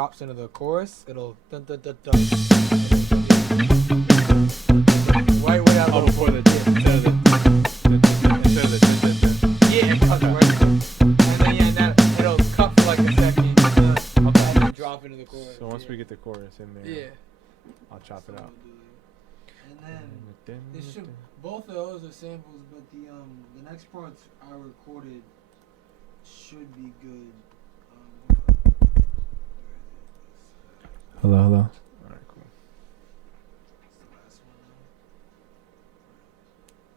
drops into the chorus, it'll dun dun dun dun. Right where that little before the instead of the yeah, it cuts right. And then it'll cut for like a second, and then drop into the chorus. So once we get the chorus in there, I'll chop it out. And then this should, both of those are samples, but the next parts I recorded should be good. Hello. All right, cool. That's the last one now.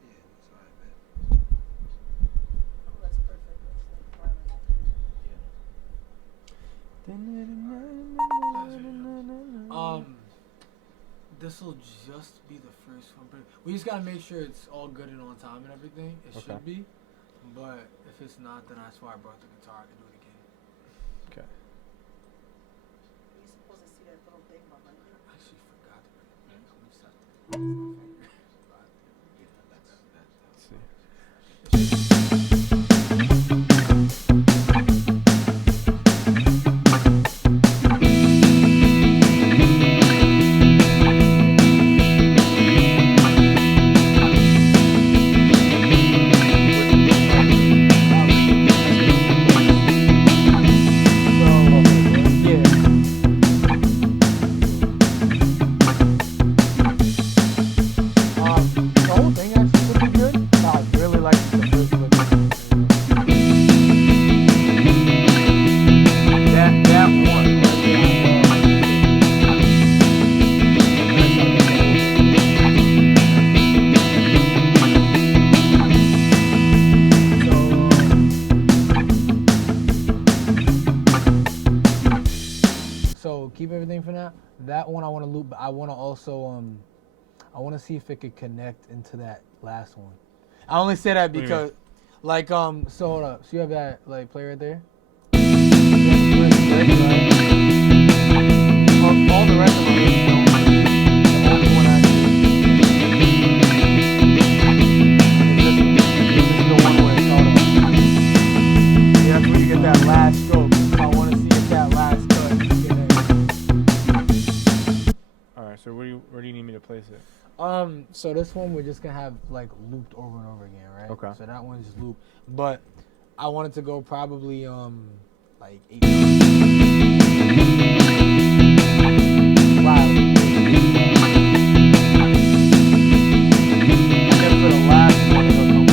Yeah, sorry, man. Oh, that's perfect. This will just be the first one. We just gotta make sure it's all good and on time and everything. It should be. But if it's not, then that's why I brought the guitar. I can do it again. Okay. Are you supposed to see that little thing behind you? I actually forgot to bring it back. I'm just have to Let's see. keep everything for now. That one I want to loop, but I want to also I want to see if it could connect into that last one. I only say that because, like, so hold up. So you have that like play right there. All the rest of them really don't. The only one I do is the one where it's auto. Yeah, that's where you get that last stroke. So I want to see if that last cut you get it. Alright, so where do you need me to place it? So this one we're just gonna have like looped over and over again, right? Okay. So that one's just looped, but I wanted to go probably like 8. Wow. And then for the last one it'll come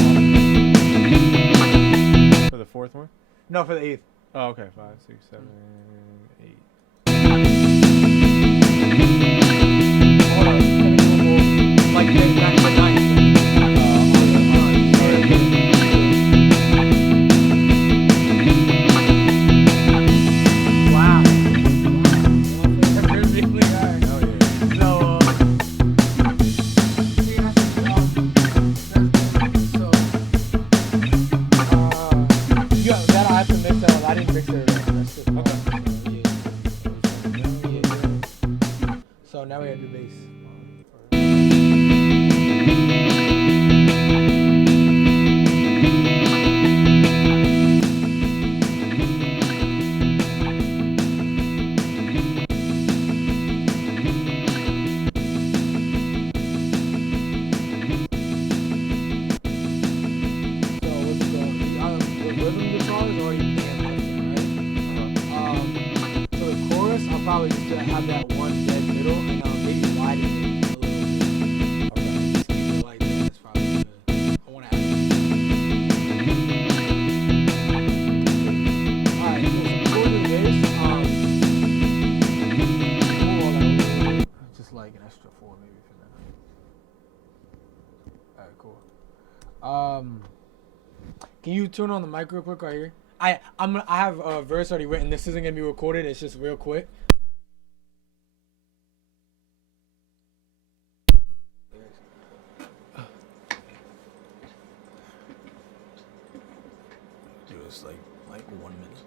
off. For the fourth one? No, for the 8th. Oh, okay. 5, 6, 7, 8. Hold on. Like the 9th. Wow. I have to mix that one. I didn't mix it right. That's just okay. So now we have the bass. Probably just gonna have that one dead middle and maybe widen it a little bit. Okay, just keep it like that. That's probably good. I want to add it. Alright, cool. So before we do this, move all that over. Just like an extra 4 maybe for that. Alright, cool. Can you turn on the mic real quick right here? I have a verse already written. This isn't gonna be recorded. It's just real quick. Do this like 1 minute.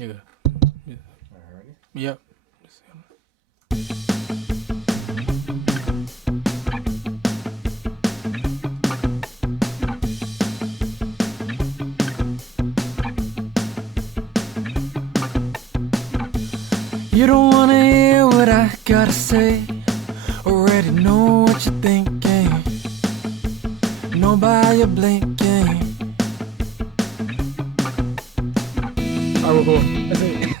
Yeah. Alrighty. Yep. You don't wanna hear what I gotta say. Already know what you're thinking. Know by your blinking. Alright, we're cool. That's it.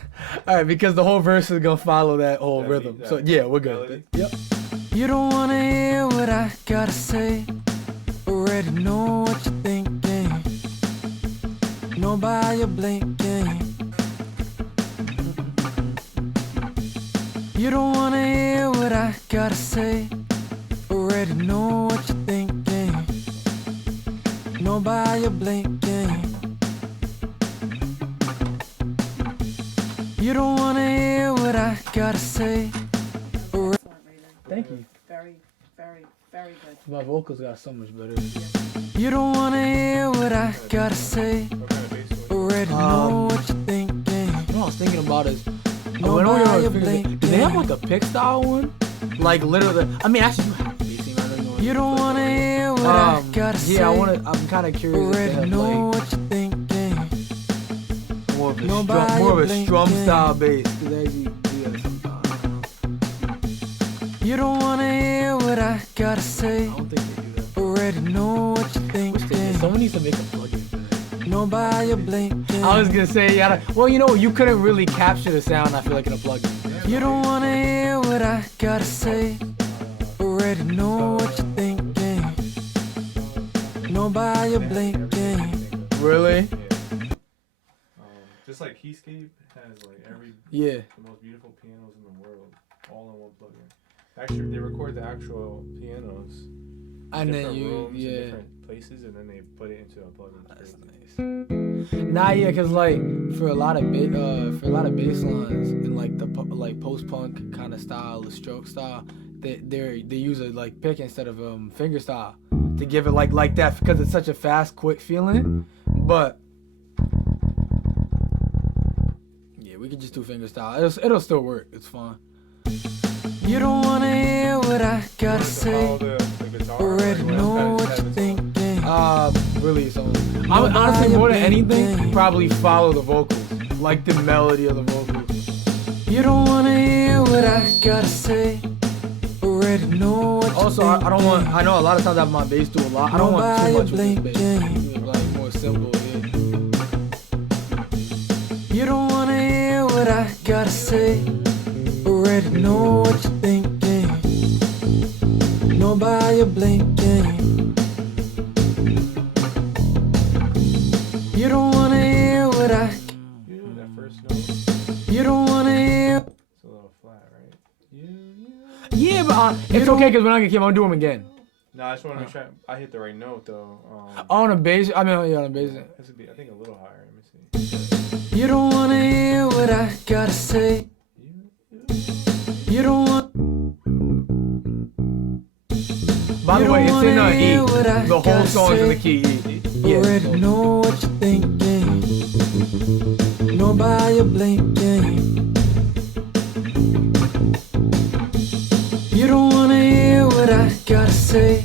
Alright, because the whole verse is gonna follow that whole rhythm. So yeah, we're good. Yep. You don't wanna hear what I gotta say. Already know what you're thinking. Know by your blinking. You don't wanna hear what I gotta say. Already know what you're thinking. Know by your blinking. You don't wanna hear what I gotta say. Thank you. Very, very, very good. My vocals got so much better. You don't wanna hear what I gotta say. Already know what you're thinking. You know what I was thinking about is, do they have like a pick style one? Like literally, I mean actually you have to. You don't wanna hear what I gotta say. Yeah, I'm kind of curious. Already know what you're thinking. More of a strum style bass. You don't wanna hear what I gotta say. I don't think they do that. Already know what you're thinking. Someone needs to make a plugin for that. Know by your blinking. I was gonna say, well, you know, you couldn't really capture the sound, I feel like, in a plugin. You don't wanna hear what I gotta say. Already know what you're thinking. Know by your blinking. Really? Just like Keyscape has like the most beautiful pianos in the world, all in one plugin. Actually, they record the actual pianos and then in different places, and then they put it into a plugin. That's nice. Nah, yeah, cause like for a lot of bass lines in like the post punk kind of style, the stroke style, they use a like pick instead of finger style to give it like that because it's such a fast, quick feeling. But yeah, we could just do finger style. It'll still work. It's fine. You don't wanna hear what I gotta say. Already know what you're thinking. Really, so I would honestly more than anything probably follow the vocals, like the melody of the vocals. You don't wanna hear what I gotta say. Already know what also, I don't want. I know a lot of times I have my bass do a lot. I don't want too much with this bass. Like more simple. Yeah. You don't wanna hear what I gotta say. Already know what you're thinking. Know by your blinking. You don't wanna hear what I. You know that first note? You don't wanna hear. It's a little flat, right? Yeah, but it's okay because we're not gonna keep on doing them again. No, I just want to make sure I hit the right note though. On a bass, I mean, yeah, on a bass. This would be, I think, a little higher. Let me see. You don't wanna hear what I gotta say. You don't want. By the way, it's in E. The whole song is in the key E. Yeah. Already know what you're thinking. Know by your blinking. You don't wanna hear what I gotta say.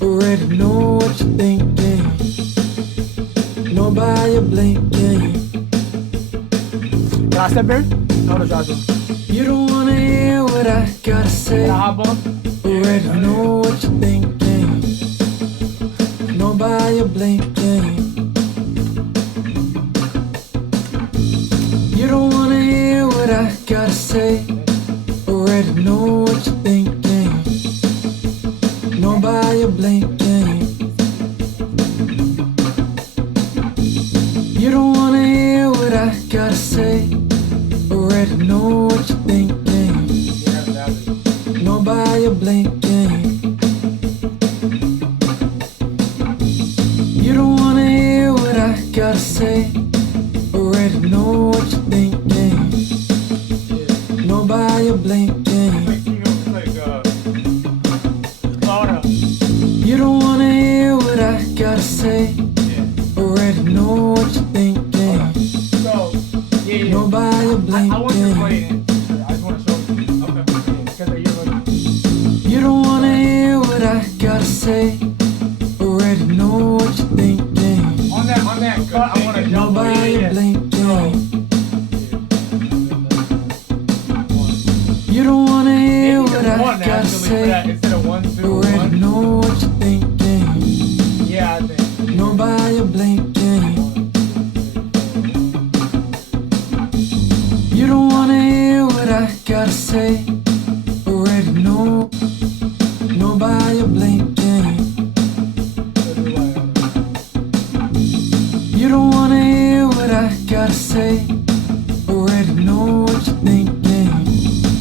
Already know what you're thinking. Know by your blinking. Can I step in? I wanna try some. You don't wanna hear what I gotta say. Can I hop on? Already know what you're thinking. Know by your blinking. You don't wanna hear what I gotta say. Already know what you're thinking. Know by your blinking. You don't wanna hear what I gotta say. Already know what you're thinking. Know by your blinking. You don't wanna hear what I gotta say. Already know what you're thinking. Know by your blinking. You don't wanna hear what I gotta say. Already know what you're thinking. I want you to play it. I just want to show it to you. Okay. Because you're like, You don't wanna hear what I gotta say. Already know what you're thinking. on that cut, I want to double Nobody it. blinking. You don't wanna hear what I gotta For say. that, instead of 1, 2, Already 1. know what you're thinking. Yeah, I think. Nobody blinking. You don't wanna hear what I gotta say. Already know. Nobody blinking. You don't wanna hear what I gotta say. Already know what you're thinking.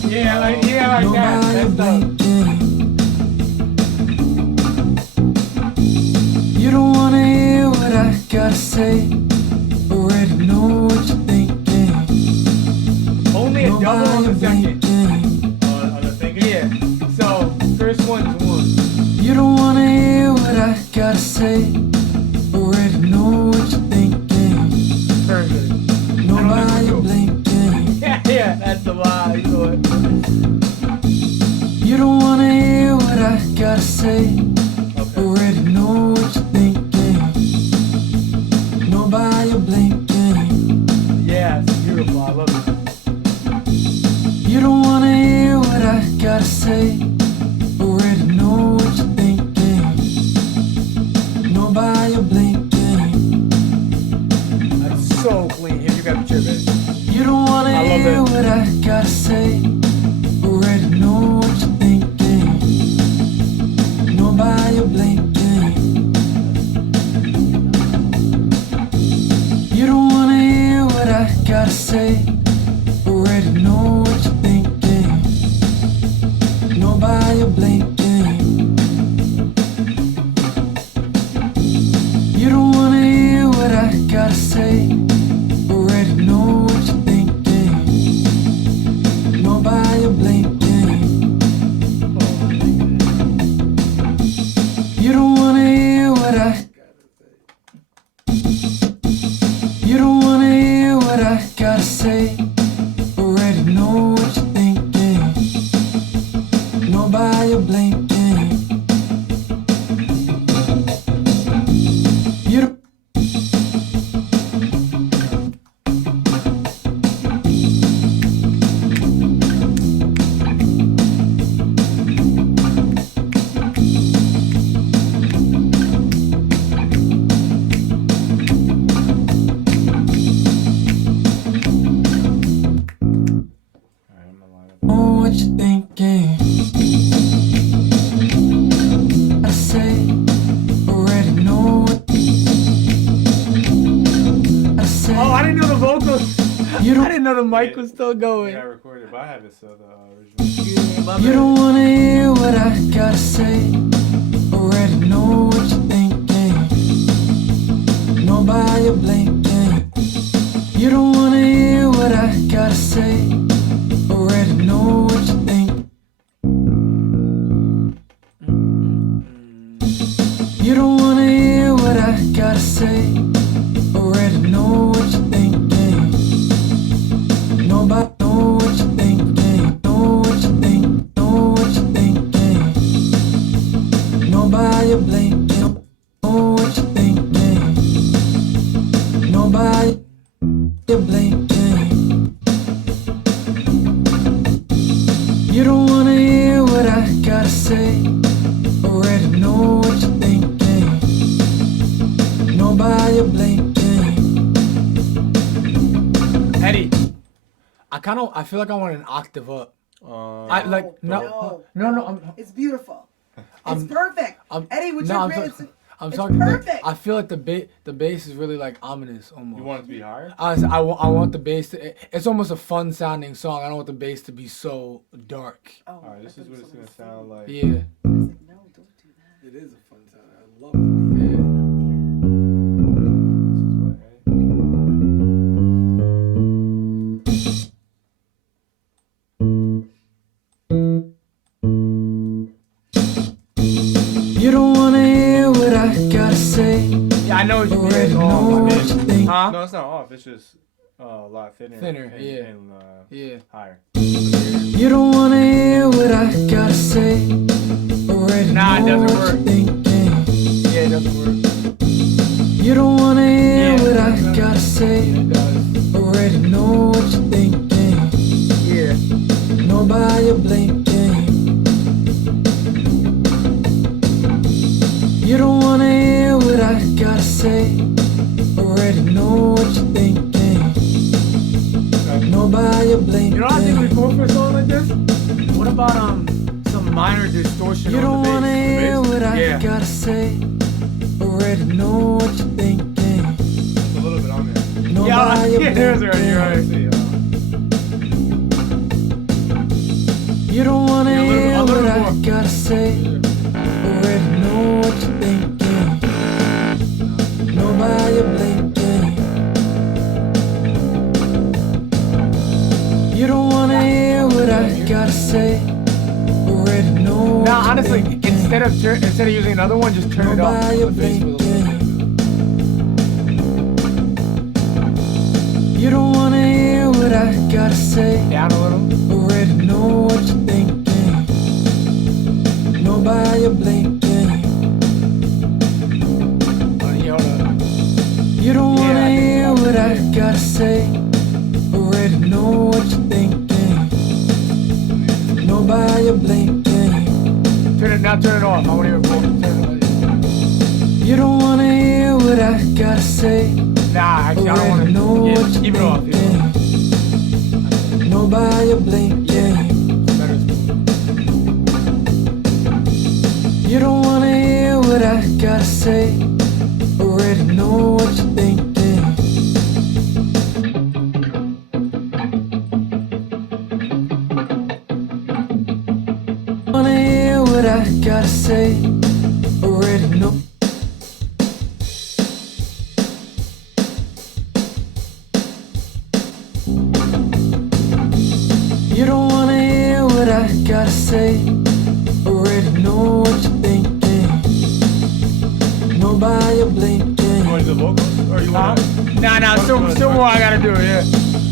Yeah, like that. Nobody That's blinking. You don't wanna hear what I gotta say. Already know what you're thinking. only a double on the Nobody second. blinking. On the thinking? Yeah. So, first one is 1. You don't wanna hear what I gotta say. Already know what you're thinking. Perfect. Nobody know. blinking. Yeah, that's the lie. You know it. You don't wanna hear what I gotta say. Okay. Already know what you're thinking. Nobody blinking. Yeah, it's beautiful. I love it. You don't wanna hear what I gotta say. Already know what you're thinking. Nobody blinking. That's so clean. Here, you got the chair, baby. You don't wanna I love hear it. what I gotta say. Already know what you're thinking. Nobody blinking. You don't wanna hear what I gotta say. Already know what you're thinking. Nobody blinking. You don't wanna hear what I gotta say. Already know what you're thinking. Nobody blinking. You don't wanna hear what I. You don't wanna hear what I gotta say. Already know what you're thinking. Nobody blinking. You don't. Alright, I'm gonna line up. Know what you're thinking. I say, already know what. I say, Oh, I didn't know the vocals. you I don't. didn't know the mic was still going. Yeah, I recorded, but I have it still, the original. You don't wanna hear what I gotta say. Already know what you're thinking. Nobody blinking. You don't wanna hear what I gotta say. Already know what you're thinking. You don't wanna hear what I gotta say. Already know what you're thinking. Nobody know what you're thinking. Know what you're thinking. Know what you're thinking. Nobody blinking. Know what you're thinking. Nobody blinking. You don't wanna hear what I gotta say. Already know what you're thinking. Nobody blinking. Eddie, I feel like I want an octave up. I like no. It's beautiful. It's I'm- perfect. Eddie, would you agree? I'm It's talking. perfect. I feel like the bass is really like ominous almost. You want it to be higher? I want the bass to. It's almost a fun sounding song. I don't want the bass to be so dark. Oh, Alright, this is what it's gonna sound like. Yeah. I said, no, don't do that. It is a fun sound. I love it. Yeah. This is what, right? You don't wanna hear what I gotta say. Yeah, I know what you Already mean. know Oh, what you think. huh? No, it's not off. It's just a lot thinner. Thinner, and, yeah. And, Yeah. higher. You don't wanna hear what I gotta say. Already Nah, it know doesn't what work. you're thinking. Yeah, it doesn't work. You don't wanna hear Yeah, what I it does. gotta say. It does. Already know what you're thinking. Yeah. Know by your blinking. You don't wanna hear what I gotta say. Already know what you're thinking. Know by your blinking. You know what I think would be cool for a song like this? What about some minor distortion You on don't the bass? wanna hear what I Yeah. gotta say. Already know what you're thinking. There's a little bit on there. Know Yeah, by your yeah, there's already, you're right. blinking. See, You don't wanna Yeah, a hear little what I more. gotta say. Already know what you're thinking. Know by your blinking. You don't wanna hear what I gotta say. Already know. what Now, you're honestly, thinking. instead of using another one, just turn it Know up. by on your the bass with a little blinking. bit. You don't wanna hear what I gotta say. Down a little. Already know what you're thinking. Know by your blinking. Yeah, hold up. You don't Yeah, wanna I think hear that was what I it. gotta say. Already know what you're thinking. Know by your blinking. Turn it off. I want to hear it more. Turn it on. You don't wanna hear what I gotta say. Nah, actually, I don't Already know want to. what Yeah, you're keep it off. Keep it thinking. off. Know by your blinking. Better smooth. You don't wanna hear what I gotta say. Already know what you're thinking. Wanna hear what I gotta say. Already know. You don't wanna hear what I gotta say. Already know what you're thinking. Know by your blinking. you want to do the vocals? Or you want to... Nah, still more I gotta do, yeah.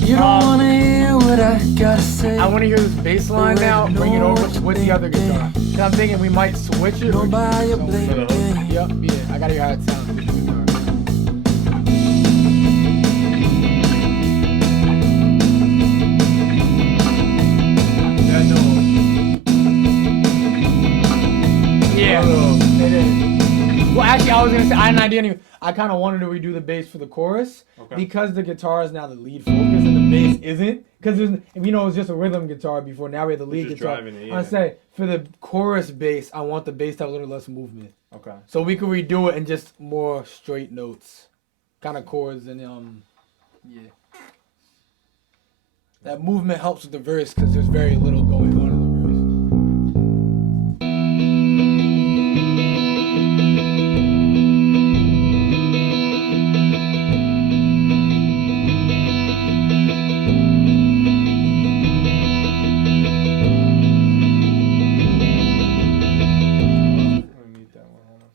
You don't wanna hear what I gotta say. I want to hear this bass line now, bring it over with the other guitar. Cause I'm thinking we might switch it. Know by your For the hook? blinking. Yep, yeah, I gotta hear how it sounds with the guitar. Yeah, no. Yeah, Oh. it is. Well, actually, I was gonna say I had an idea. Anyway. I kind of wanted to redo the bass for the chorus Okay. because the guitar is now the lead focus and the bass isn't. Because it was just a rhythm guitar before. Now we have the lead just guitar. driving it, I yeah. say for the chorus bass, I want the bass to have a little less movement, Okay. so we could redo it and just more straight notes, kind of chords and yeah. That movement helps with the verse because there's very little going on in the verse. Let me mute that one. Hold on.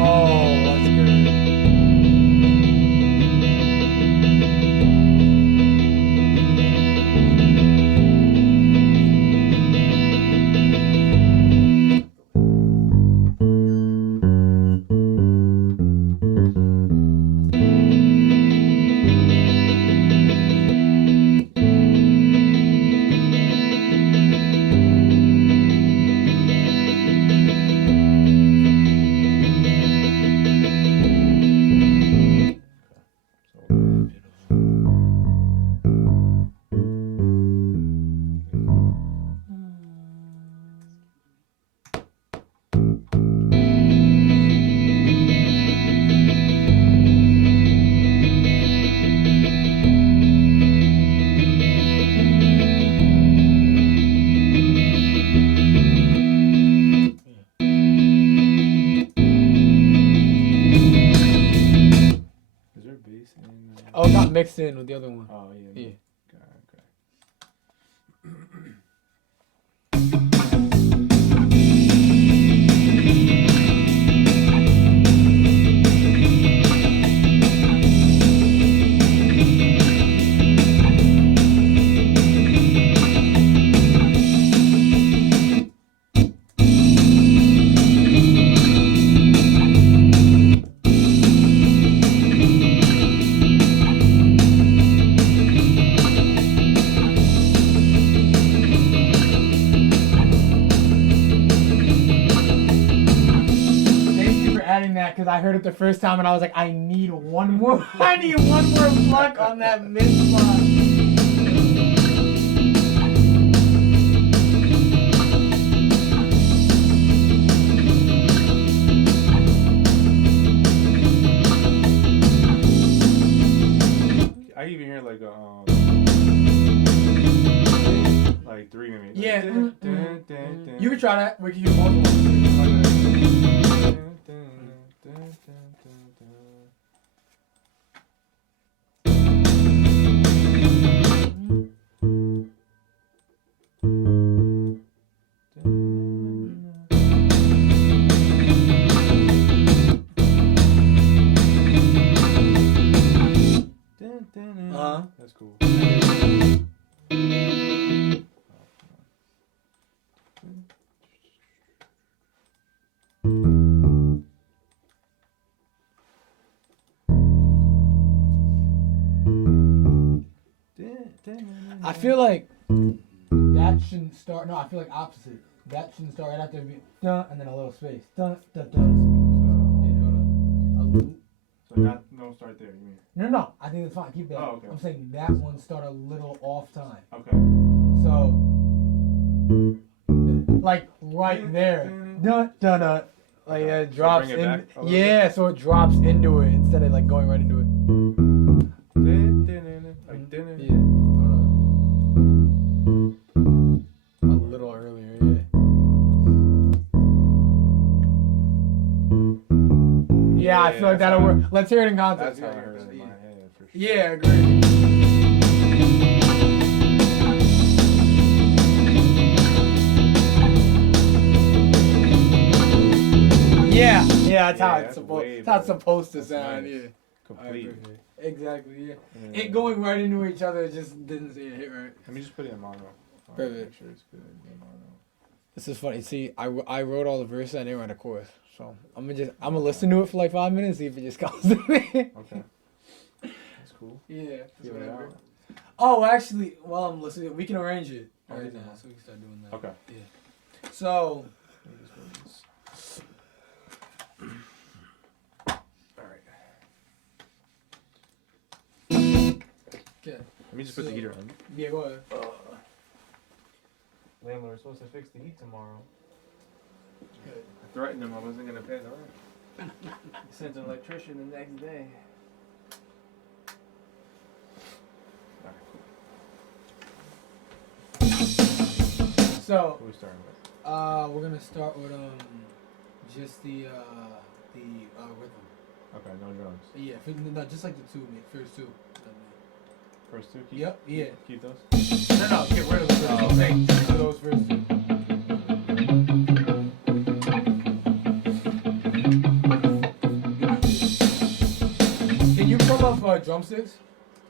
Oh, that's good. Is there bass in... Oh, it got mixed in with the other one. Oh, yeah. Yeah. Okay, that because I heard it the first time and I was like, I need one more. I need one more pluck on that mid spot. I even hear like a like 3 maybe. Yeah. Like, You can try that. We can use both of them. That's cool. I feel like that shouldn't start. No, I feel like opposite. That shouldn't start right after being dun and then a little space. Dun dun dun. A loop. So not no start there. You mean? No. I think it's fine. Keep that. Oh, okay. I'm saying that one start a little off time. Okay. So, like right there. Dun dun dun. Like it drops bring it in. back a little Yeah, so it drops into it instead of like going right into it. Like dinner. Yeah. Hold on. A little earlier, yeah. Yeah, I feel like that'll work. Let's hear it in context. That's how I heard it in my head for sure. Yeah, agree. Yeah, that's how it's supposed to That's sound. nice. Yeah. Complete. Exactly. Yeah. Yeah. It going right into each other just didn't hit right. Let me just put it in mono. Perfect. Make sure it's good in mono. This is funny. See, I wrote all the verses. I didn't write a chorus, so I'm gonna listen to it for like 5 minutes, see if it just comes to me. Okay. That's cool. Yeah. That's Feel it whatever. out. Oh, actually, while I'm listening, we can arrange it right Okay. now, so we can start doing that. Okay. Yeah. So. Okay. Let me just put the heater on. Yeah, go ahead. Landlord's supposed to fix the heat tomorrow. I threatened him I wasn't gonna pay the rent. He sent an electrician the next day. So, Who are we starting with? we're gonna start with just the rhythm. Okay, no drums. Yeah, no, just like the first two. First two? Keep, Yep. Yeah. Keep those? No, get rid of the first two. Thank you for those first two. Can you come up drumsticks?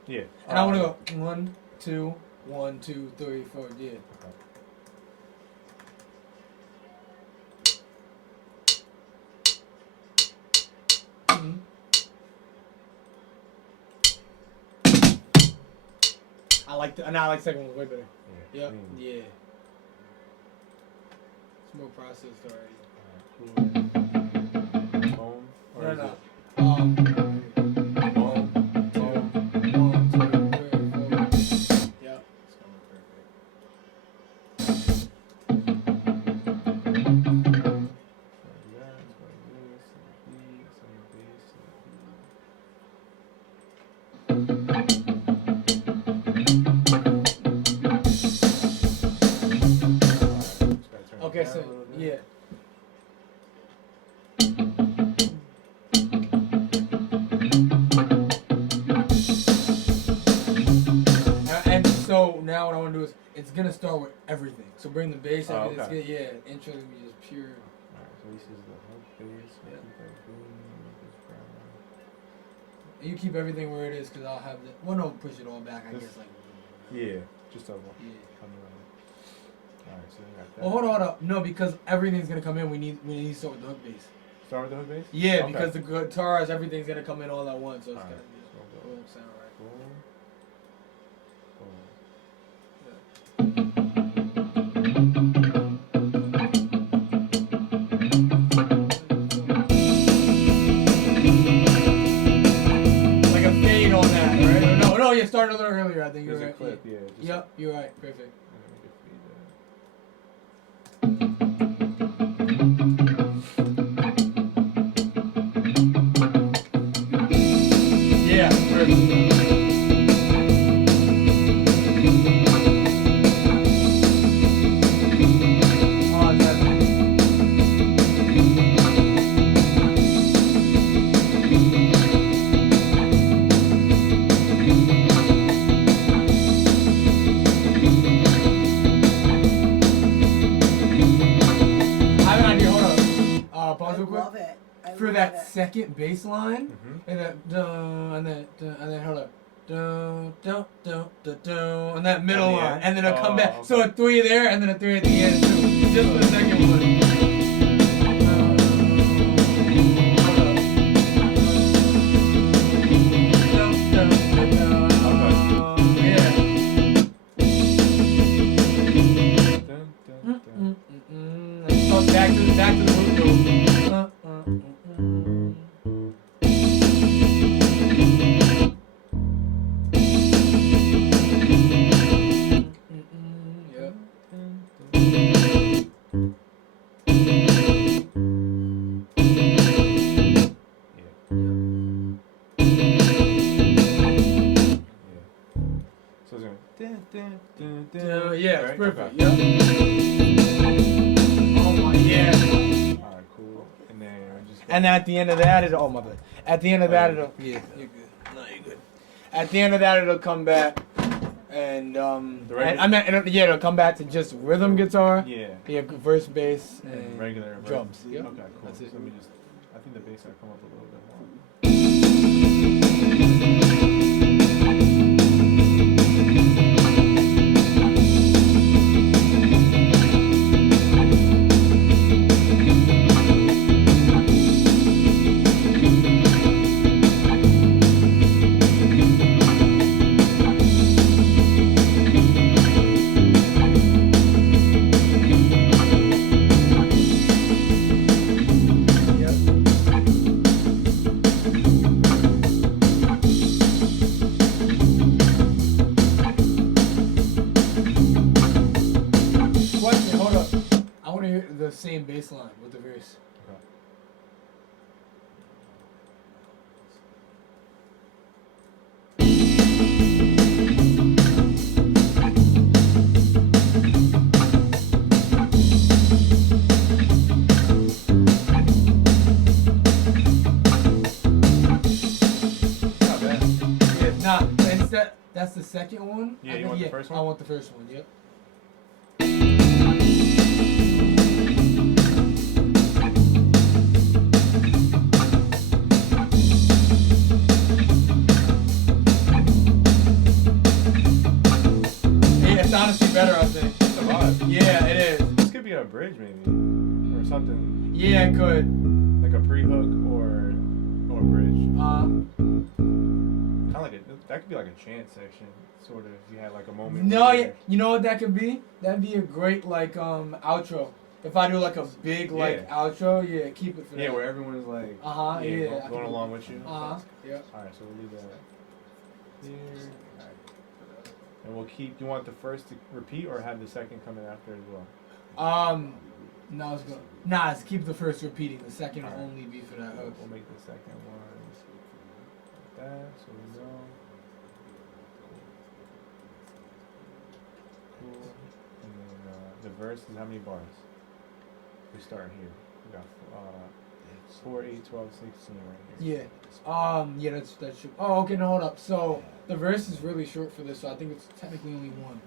Yeah. And I want to go 1, 2, 1, 2, 3, 4. Yeah. I like the second one way better. Yeah. Yep. Yeah. It's more processed already. Home? Or No, is no. it? Home, 2, 1, 2, 3, 4. Yep. It's coming perfect. Okay, so yeah. And so now what I want to do is it's gonna start with everything. So bring the bass, everything. okay. Yeah, intro will be just pure. Alright, so this is the whole bass. Yeah. Keep that boom, this ground. You keep everything where it is, cause I'll have the. Well, no, push it all back. I This- guess like. Yeah, just a one. Yeah. Come around. Alright, so we got that. Well, hold on. No, because everything's gonna come in. We need to start with the hook bass. Start with the hook bass? Yeah, Okay. because the guitars, everything's gonna come in all at once, so it's Alright, gonna be. so It we'll go won't sound right. boom, boom. started a little earlier. I think you're There's right. a clip, yeah. Just Yep, you're right. Perfect. Yeah, perfect. For that second bass line, and that dun, and then hold up, dun, dun, dun, dun, dun, and that middle line, and then it'll come back. Okay. So a 3 there, and then a 3 at the end too, just for the second one. Back to the root though. Yeah, it's perfect. Yep. Oh my, yeah. Alright, cool. And then and at the end of that, it'll. Oh my bad. At the end of that, it'll. Yeah, you're good. No, you're good. At the end of that, it'll come back, and it'll come back to just rhythm guitar. Yeah. Yeah, verse, bass, and regular drums. Yep. Okay, cool. That's it. So let me just. I think the bass will come up a little bit more. The same bass line with the verse. Okay. Not bad. Yeah, nah, that's the second one. Yeah, you want the first one? I want the first one, yep. It's honestly better, I think. It's a vibe. Yeah, it is. This could be a bridge, maybe, or something. Yeah, it could. Like a pre-hook or a bridge. Kind of like that could be like a chant section, sort of. If you had like a moment. No, yeah, you know what that could be? That'd be a great like outro. If I do like a big like outro, yeah, keep it for that. Yeah, where everyone's like, going along with you. Yeah. All right, so we'll leave that here. And we'll keep. Do you want the first to repeat or have the second coming after as well? No, it's good. Nah, let's keep the first repeating. The second will only be for that hook. We'll make the second one like that, so we know. Cool. And then the verse is how many bars? We start here. We got 4, 8, 12, 16 right here. Yeah. Yeah, that's true. Oh, okay, no, hold up. So the verse is really short for this, so I think it's technically only one.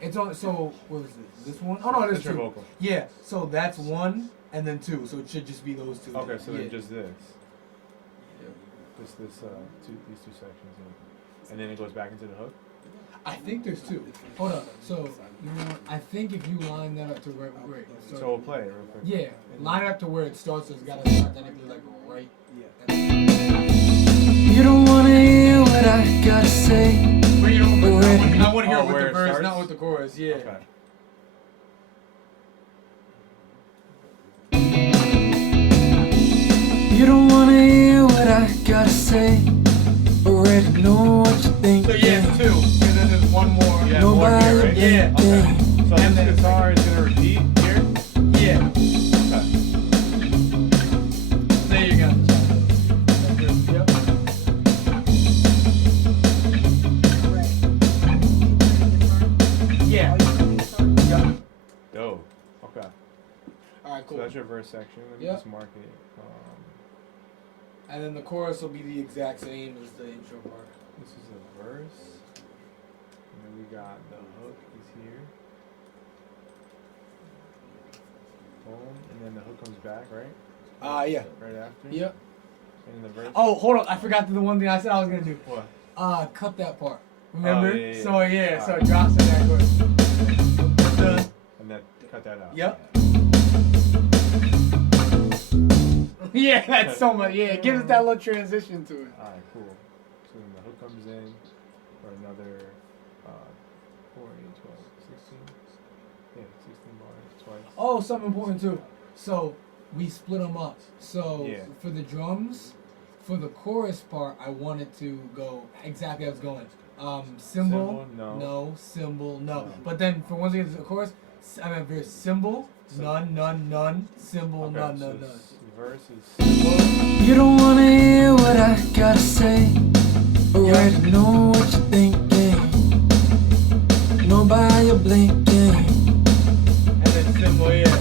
It's on. So what is this? This one? Oh no, it's two. Vocal. Yeah. So that's one and then two. So it should just be those two. Okay, so then just this. These two sections, and then it goes back into the hook. I think there's two. Hold up. So I think if you line that up to right. So we'll play it real quick. Yeah, line it up to where it starts. So it's gotta start technically like right. Yeah. You don't wanna hear what I gotta say. But you don't. I want to hear it with the verse, not with the chorus. Yeah. Okay. You don't wanna hear what I gotta say. Already know what you think. So yeah, it's two. more here, right? Yeah. Okay. So And this then- guitar is gonna repeat here. Yeah. Okay. There you go. Yep. Right. Yeah. Oh, you play the guitar? Yep. Dope. Okay. All right, So cool. that's your verse section. Let me Yep. just mark it. And then the chorus will be the exact same as the intro part. This is the verse. And then we got the hook is here. Boom. And then the hook comes back, right? Yeah. Right after. Yep. And then the verse. Oh, hold on. I forgot the one thing I said I was gonna do. What? Cut that part. Remember? Oh, yeah. So yeah, so it Alright. drops in that chorus. Done. And then cut that out. Yep. Yeah, that's so much. Yeah, it gives us that little transition to it. Alright, cool. So then the hook comes in for another 4, 8, 12, 16. Yeah, 16 bars twice. Oh, something important too. So we split them up. So Yeah. for the drums, for the chorus part, I wanted to go exactly how it's going. Cymbal, Cymbal, no. cymbal, no. No. But then for once again, the chorus, I mean, there's cymbal, So- none, cymbal, Okay, none, so none. this verse is cymbal. You don't wanna hear what I gotta say. Already know what you're thinking. Know by your blinking. And then cymbal, yeah.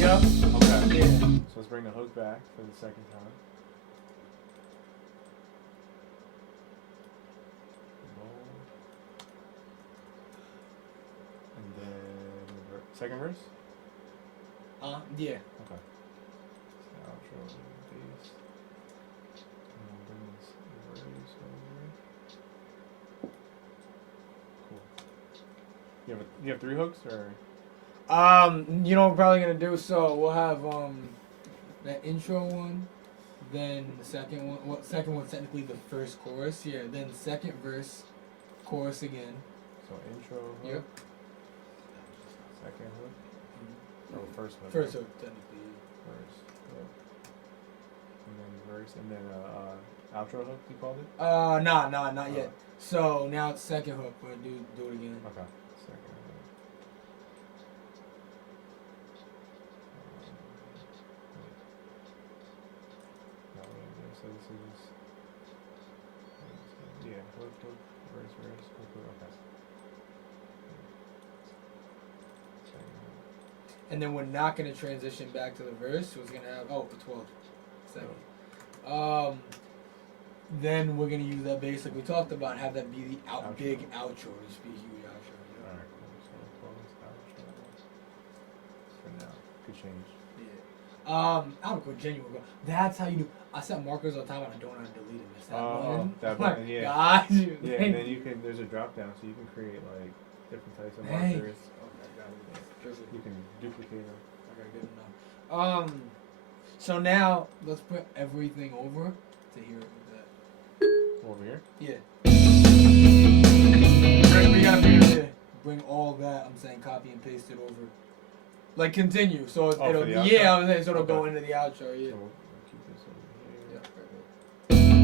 Yep. Okay. Yeah. So let's bring the hook back for the second time. Boom. And then second verse. Yeah. Okay. Outro bass. And we'll bring this verse over. Cool. You have 3 hooks or? You know what we're probably gonna do? So we'll have that intro one, then the second one. Well, second one's technically the first chorus. Yeah. Then second verse, chorus again. So intro hook. Yep. Second hook. Or first hook. First right? hook technically. Verse. Hook. And then verse. And then outro hook. You called it? Nah, not yet. So now it's second hook. We're gonna do it again. Okay. Second hook. No, wait, so this is. Yeah, hook, verse, hook, okay. Second hook. And then we're not gonna transition back to the verse. We're gonna have the 12th second. Then we're gonna use that bass like we talked about. Have that be the Outro. big outro. Just be a huge outro. Yeah. Alright, cool. So close outro. For now. Could change. Yeah. I would go genuine. That's how you do. I set markers all the time and I don't know how to delete them. It's that button. That I'm like, button, yeah. Got you. Yeah, and then you can, there's a drop down so you can create like different types of Hey. markers. Okay, got it. You can duplicate them. Okay, good enough. So now let's put everything over to hear it with that. Over here? Yeah. We gotta bring it there. Bring all that. I'm saying copy and paste it over. Like continue. So Oh, it'll for the outro? yeah. I'm saying so it'll Okay. go into the outro. Yeah. So we'll keep this over here. Yeah.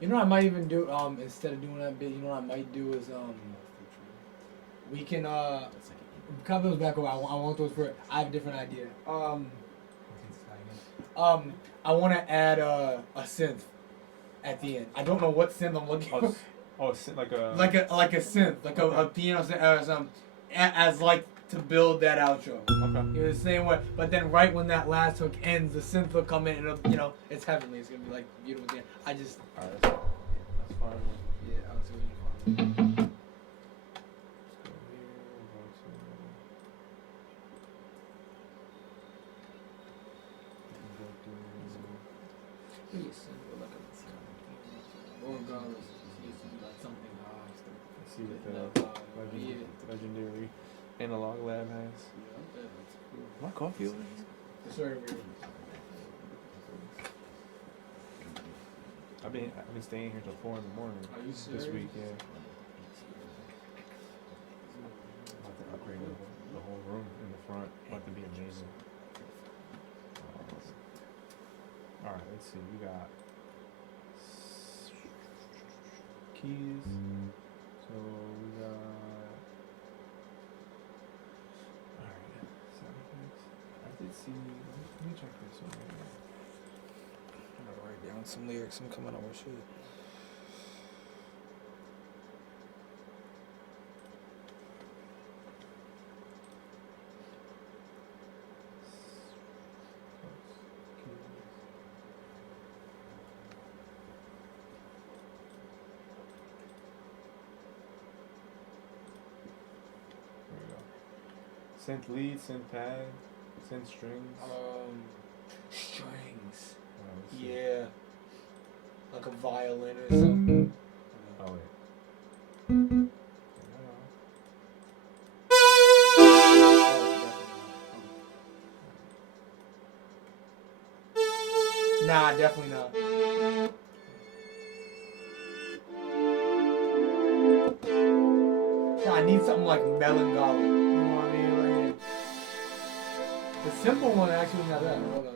You know what I might even do instead of doing that bit, you know what I might do is we can copy those back over. I want those for I have a different idea. I want to add a synth at the end. I don't know what synth I'm looking for. Like a Like a synth, like a piano synth or something, as like to build that outro. okay. You know, the same way, but then right when that last hook ends, the synth will come in and it'll, you know, it's heavenly. It's gonna be like beautiful. Again. I just Alright, that's fine. yeah, I was really fun. Let's go here. We'll go to Yes, like a, or regardless, it's like something. let's see what the legendary analog lab has. My coffee over here? Sorry, I've been staying here till 4 in the morning Are you this serious? week. Yeah. About to upgrade the whole room in the front. About to be amazing. All right, let's see. We got keys. So we got. All right, sound effects. I did see. Let me check this one. I'm gonna write down some lyrics. I'm coming up with shit. There we go. Synth lead, synth pad, synth strings. Strings. Let's see. Yeah. Like a violin or something. Oh wait. Nah, definitely not. I need something like melancholy. You know what I mean? Right here. The simple one actually not that. Hold on.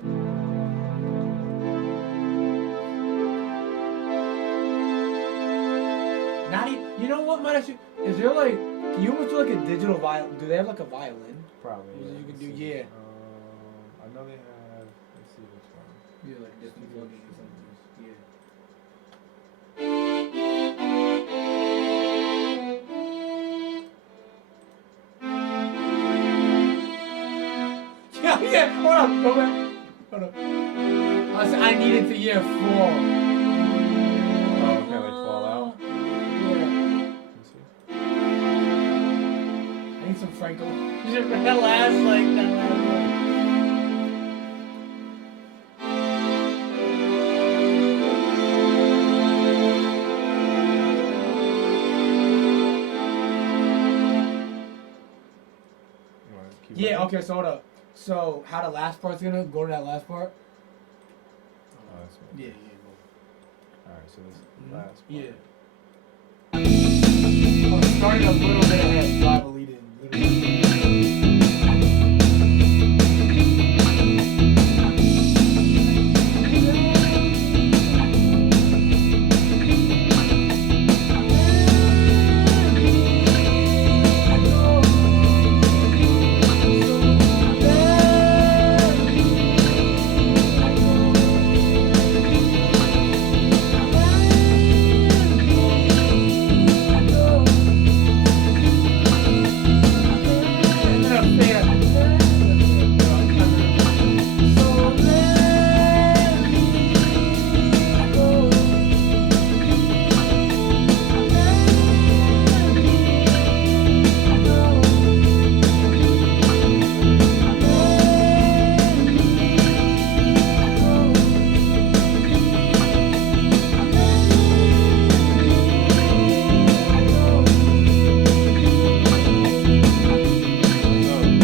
Not even, you know what, might actually, is there like, can you almost do like a digital violin? Do they have like a violin? Probably. You Yeah, can let's do, see. yeah. I know they have. Let's see which one. Yeah, like different plugins or something. Yeah. Yeah, hold on, go back. Hold on. I need it to year 4. Oh, okay, like fall out. Yeah. Let's see. I need some Franco. That last, like, that last one. You want to keep Yeah, looking? okay, so hold up. So, how the last part's gonna go to that last part? Oh, that's one. Yeah, Alright, so this Mhm. last part. yeah. Oh, started a little bit ahead, so I have a lead in.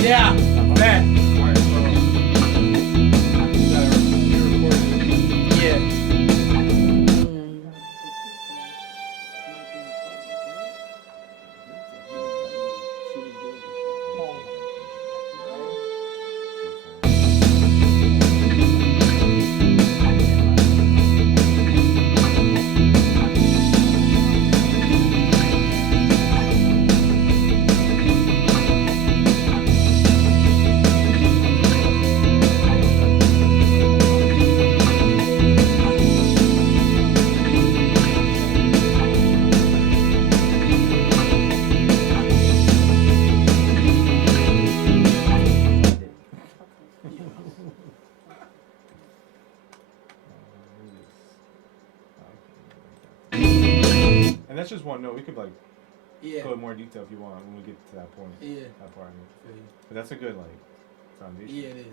Yeah, bet. Alright, so. You recorded. Yeah. And that's just one note. We could like Yeah. go in more detail if you want when we get to that point. Yeah. That part. But that's a good like foundation. Yeah, it is.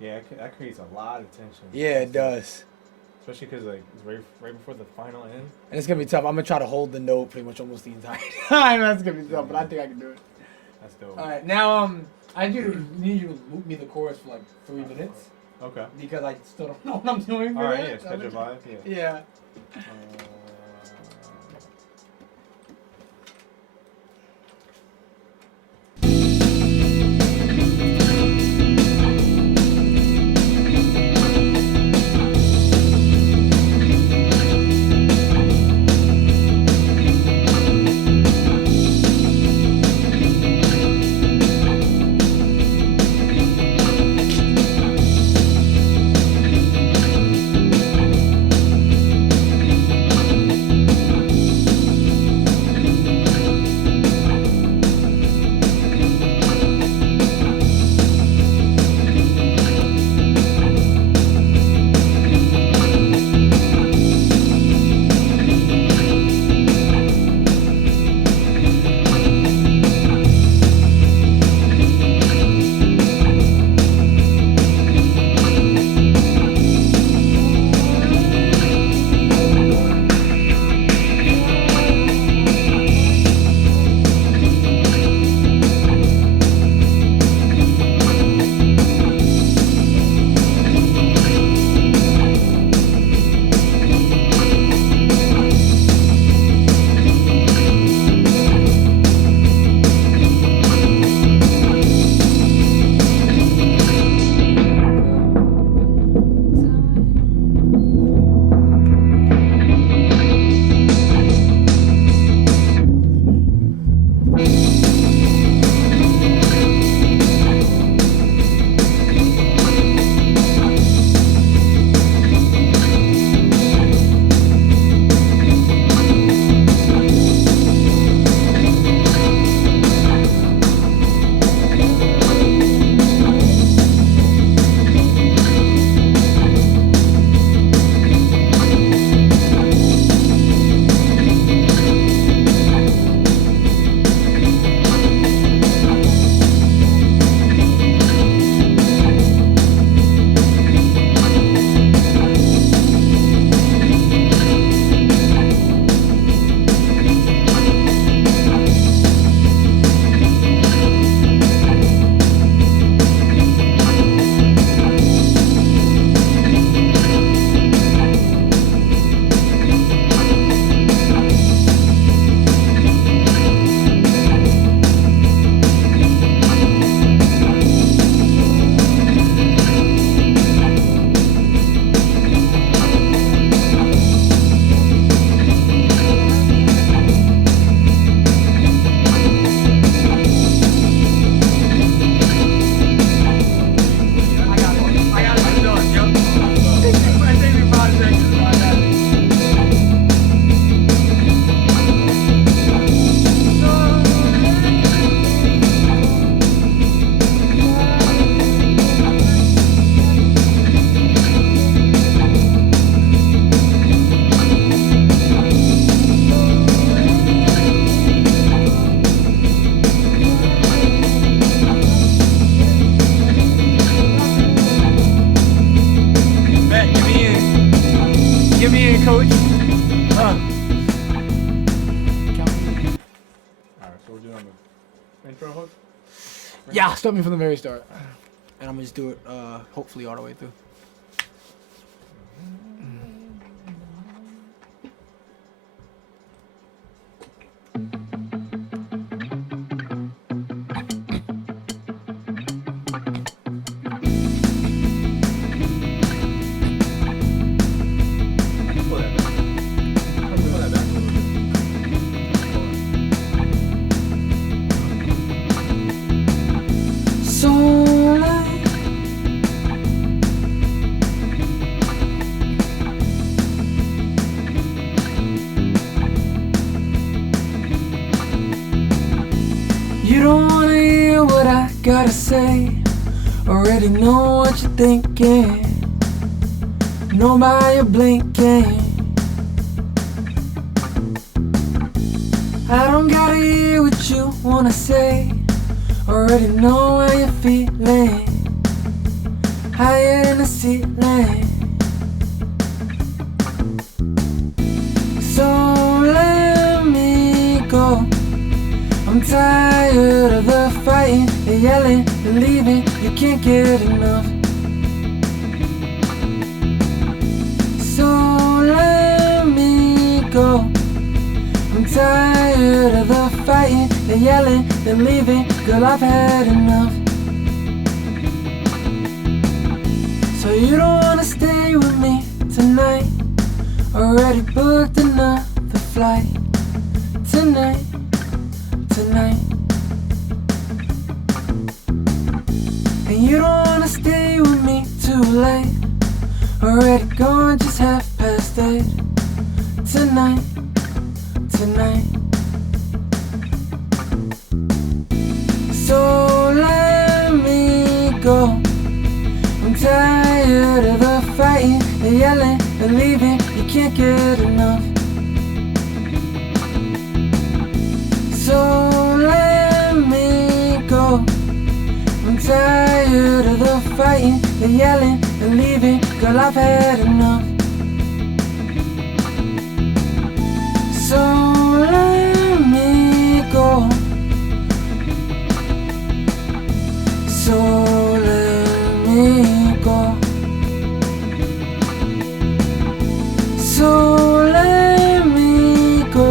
Yeah, that creates a lot of tension. Yeah, it does. Especially because like it's right before the final end. And it's gonna be tough. I'm gonna try to hold the note pretty much almost the entire time. That's gonna be tough, but I think I can do it. That's dope. All right, now I need you to loop me the chorus for like 3 minutes Okay. because I still don't know what I'm doing. All for right. that. Yeah. Catch your vibe. Yeah. Yeah. Intro hook? Yeah, start me from the very start. And I'm gonna just do it, hopefully all the way through. You don't wanna hear what I gotta say. Already know what you're thinking. Know by your blinking. I don't gotta hear what you wanna say. Already know how you're feeling. higher than the ceiling. So let me go. I'm tired of the fighting, the yelling, the leaving. You can't get enough. So let me go. I'm tired of the fighting, the yelling, the leaving. Girl, I've had enough. So you don't wanna stay with me tonight? Already booked another flight. Tonight. And you don't wanna stay with me too late. Already gone, just 8:30. Tonight. So let me go. I'm tired of the fighting, the yelling, the leaving. You can't get enough. So let me go. I'm tired of the fighting, the yelling, the leaving. Girl, I've had enough. So let me go. So let me go. So let me go.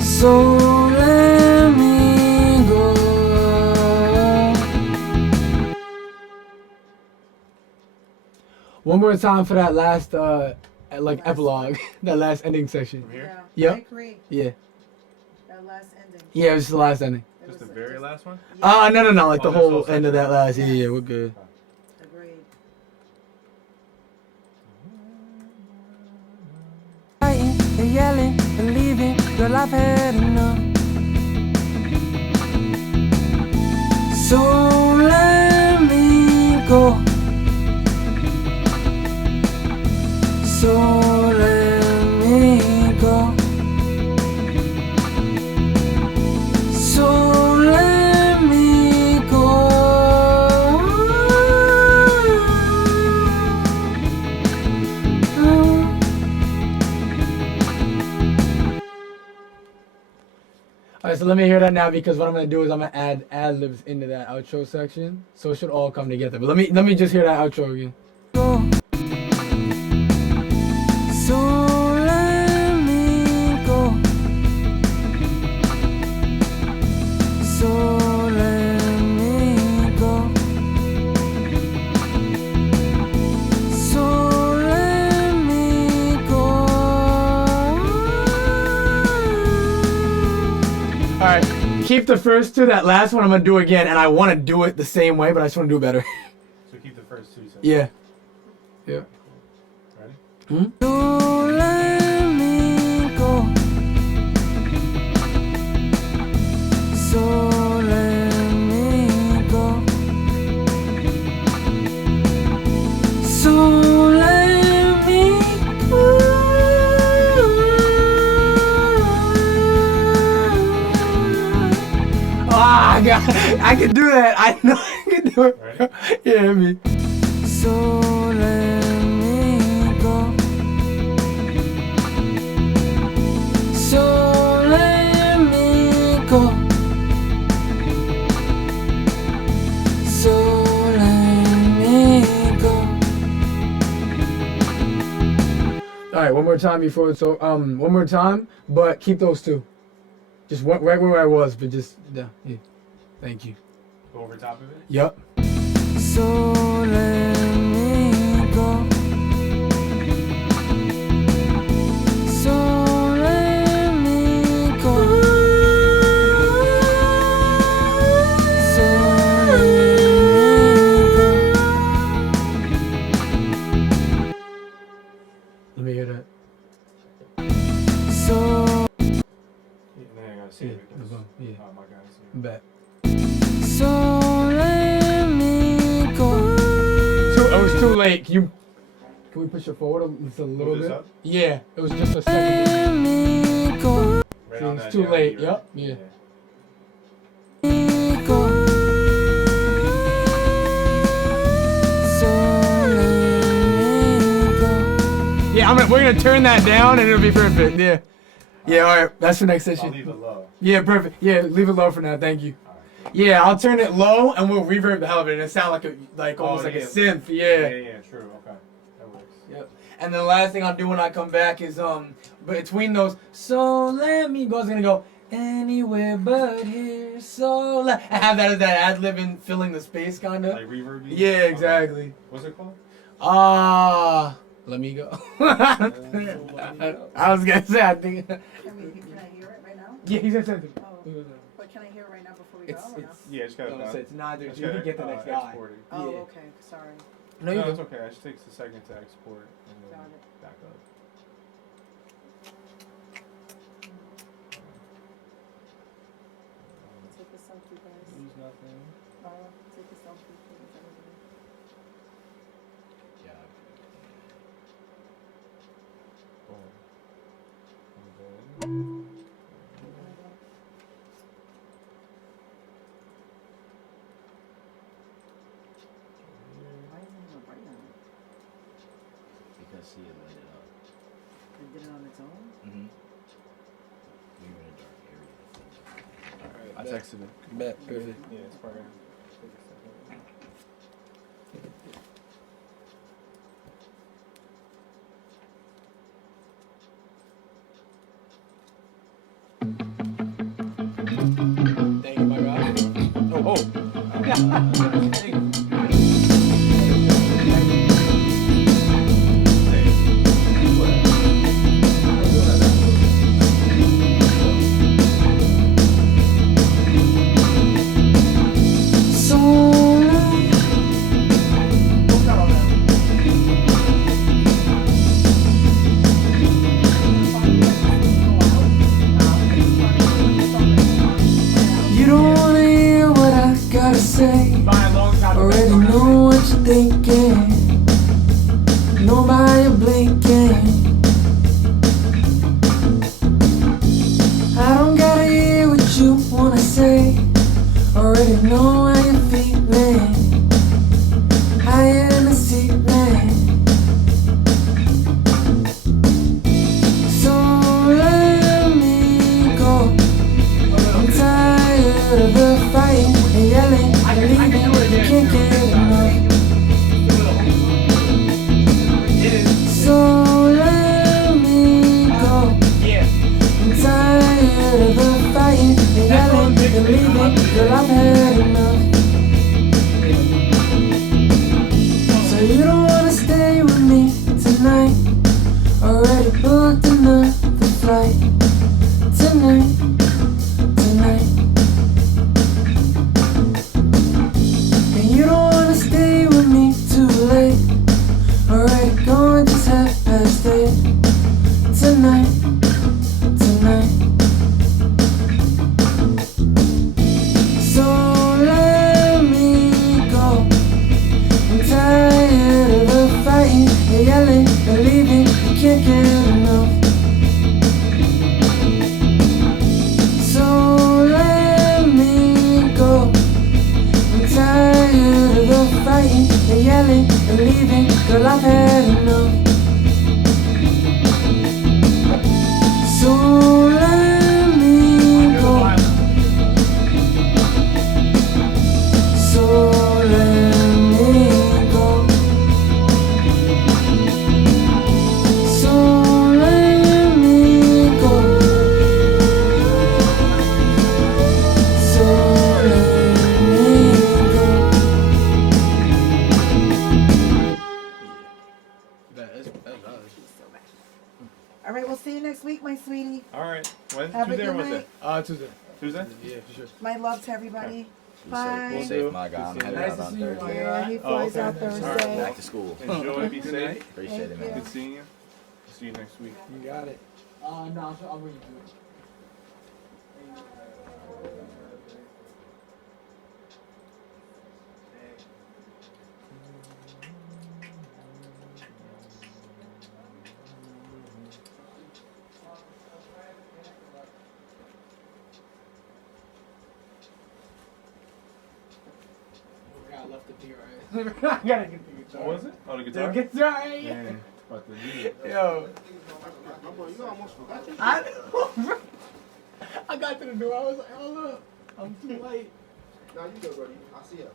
So let me go. One more time for that last like epilogue, that last ending section. From here? Yeah, Yep. I agree. Yeah. That last ending. Yeah, it was just the last ending. It Just was the very last one? No, like Oh, the this whole whole end of section. that last. Yeah, Yes. yeah, we're good. Agreed. Fighting, the yelling, the leaving. Girl, I've had enough. So let me go. So let me go. So let me go. Alright, so let me hear that now, because what I'm gonna do is I'm gonna add ad-libs into that outro section, so it should all come together. But let me just hear that outro again. Go. So let me go. So let me go. So let me go. Alright, keep the first two. That last one I'm gonna do again, and I want to do it the same way, but I just want to do it better. So keep the first two. Yeah. Yeah. Ready? So let me go. So let me go. So let me go. Ah, God, I can do that. I know I can do it. Ready? Yeah, hit me. So let me go. So let me go. So let me go. All right, one more time before it's over. One more time, but keep those two. Just right where I was, but just yeah. Thank you. Go over top of it. Yup. So let me go. So let me go. So let me go. Let me hear that. So Yeah, then I gotta save Yeah, it. no 'cause, problem. Yeah. my guy's here. Bet. so let me go. It was too late. Can we push it forward just a little Move this bit? up? Yeah, it was just a second. Let me go. Right See, on it's that too down late. key, Yup. right? Yeah. Go. we're gonna turn that down and it'll be perfect. Yeah. Yeah. All right. That's the next I'll session. leave it low. Yeah. Perfect. Yeah. Leave it low for now. Thank you. Alright. Yeah. I'll turn it low and we'll reverb the hell of it and it sound like almost like a synth. Yeah, true. Okay. That works. Yep. And the last thing I'll do when I come back is between those, so let me go. I was gonna go anywhere but here. So I have that as that ad lib in filling the space kind of. Like reverb? Yeah, exactly. What's it called? Let me go. I was gonna say I think. Can I hear it right now? Yeah, he's gonna send it. Oh. But can I hear it right now before we It's go? Or no? Yeah, just gotta. no, so it's neither. just You can gotta, get the next guy. export it. Oh, Yeah. okay. Sorry. No, you No, go. it's okay. It just takes a second to export and then Got it. back up. Take a selfie, guys. Lose nothing. Take a selfie, please, everybody. Boom. And then. Why isn't it a bright on it? Because she had lit it up. It did it on its own? Mm-hmm. We were in a dark area. Alright, I texted it. Bet. Perfect. Yeah, it's probably gonna take a second. Thank you, my guy. So you don't wanna hear what I gotta say. Already know what you're thinking. Know by your blinking. I don't gotta hear what you wanna say. Already know how you're feeling. High in the ceiling. So let me go. I'm tired of the fighting and yelling and leaving. You can't get enough. So let me go. I'm tired of the fighting and yelling and leaving. Girl, I've had enough. So you don't wanna stay with me tonight? Already booked another flight. Tonight. And you don't wanna stay with me too late. Already gone just 8:30. Tonight. So let me go. I'm tired of the fighting and yelling and leaving. You can't get enough. So let me go. I'm tired of the fighting and yelling and leaving. Girl, I've had enough. So let me go. So let me go. So let me go. So let me go. All right, we'll see you next week, my sweetie. Alright. When? Have a Tuesday or good Wednesday? night. Tuesday. Tuesday? Yeah, for sure. My love to everybody. Bye. Be safe, my guy. I'm Good to see headed you. out Nice to on see you, Thursday. Yeah, he Oh, flies okay. out Thursday. Back to school. Enjoy, be Good safe. night. Appreciate it, Thank man. Good seeing you. See you next week. You got it. No, I'll bring you to it. I left the beer, right? I gotta get the guitar. What was it? Oh, the guitar? The guitar, yeah. Yeah. About to leave. Yo. My boy, you almost forgot your I know, bro. I got to the door. I was like, hold up. I'm too late. Now you go, buddy. I see ya.